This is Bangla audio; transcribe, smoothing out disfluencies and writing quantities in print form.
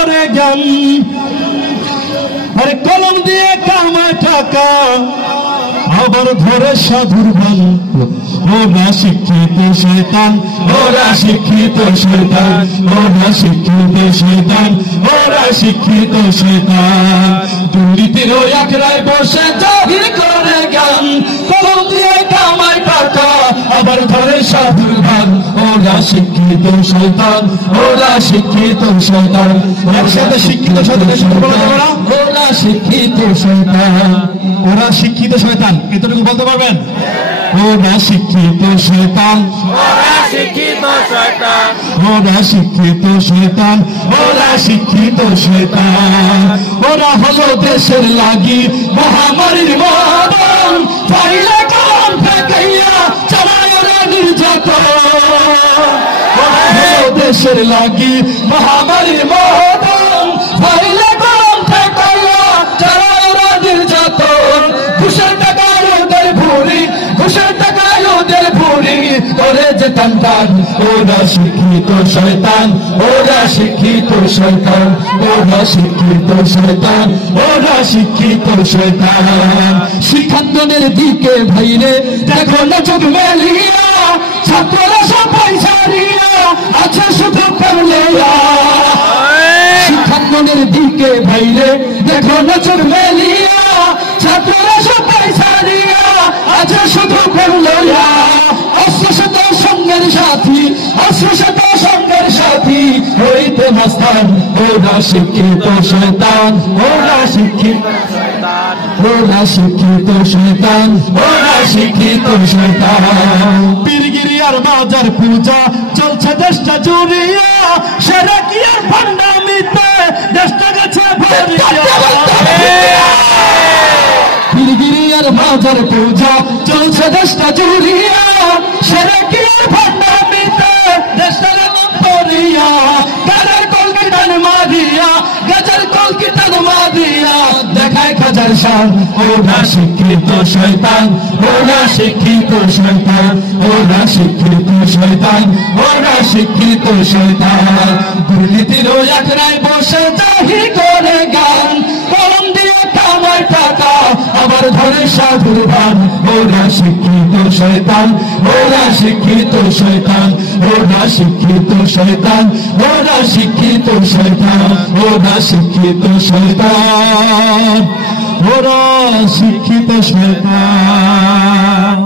করে জ্ঞান আর কলম দিয়ে কামায় টাকা আবার ধরে সাধুর ভান ওরা শিক্ষিত শয়তান ওরা শিক্ষিত শয়তান ওরা শিক্ষিত শয়তান ওরা শিক্ষিত শয়তান দুর্নীতির ওই আখড়ায় বসে জাহির করে জ্ঞান কলম দিয়ে কামায় টাকা আবার ধরে সাধুর ভান ওরা শিক্ষিত শয়তান ওরা শিক্ষিত শয়তান একসাথে শিক্ষিত শয়তান ওরা শিক্ষিত শয়তান ওরা শিক্ষিত শয়তান এতটুকু বলতে পারবেন ওরা শিক্ষিত শয়তান ওরা শিক্ষিত শয়তান ওরা শিক্ষিত শয়তান ওরা শিক্ষিত শয়তান ওরা হলো দেশের লাগি মহামারীর মতন পাইলে কলম ফেকাইয়া চালায় ওরা নির্যাতন ওরা হলো দেশের লাগি মহামারীর মতন পাইলে কলম ফেকাইয়া চালায় ওরা নির্যাতন ঘুষের টাকায় ওদের ভুরি ঘুষের টাকায় ওদের ভুরি করে যে টান ওরা শিক্ষিত শয়তান ওরা শিক্ষিত শয়তান ওরা শিক্ষিত শয়তান ওরা শিক্ষিত শয়তান শিক্ষাঙ্গনের দিকে ভাইরে দেখো না চোখ মেলিয়া ছাত্ররা সব পয়সা নিয়া আছে শুধু করলেয়া শিক্ষাঙ্গনের দিকে ভাইরে দেখো না চোখ মেলিয়া ছাত্ররা সব পয়সা নিয়া আছে শুধু করলেয়া অশ্রুষত সঙ্গের সাথী অশ্রুষত সঙ্গের সাথী হইতে মাস্তান ওরা শিক্ষিত শয়তান ওরা শিক্ষিত ওরা শিক্ষিত শয়তান ওরা শিক্ষিত শয়তান পীরগিরি আর বাজার পূজা চলছে দেশটা জুড়িয়া সেরা কি আর ভান্ডামিতে দেশটা গেছে পীরগিরি আর বাজার পূজা চলছে দেশটা জুড়িয়া সেরা কি আর ভান্ডামিতে দেশটা পড়িয়া গাজার কলকি টান মারিয়া গাজার কলকি টান মারিয়া দেখায় খাজার শান ওরা শিক্ষিত শয়তান ওরা শিক্ষিত শয়তান ওরা শিক্ষিত শয়তান ওরা শিক্ষিত শয়তান দুর্নীতির ওই আখড়ায় বসে জাহির করে গান কলম দিয়ে কামায় টাকা আবার ধরে সাধুর ভান ওরা শিক্ষিত শয়তান ওরা শিক্ষিত শয়তান ওরা শিক্ষিত শয়তান ওরা শিক্ষিত শয়তান ওরা শিক্ষিত শয়তান ওরা শিক্ষিত শয়তান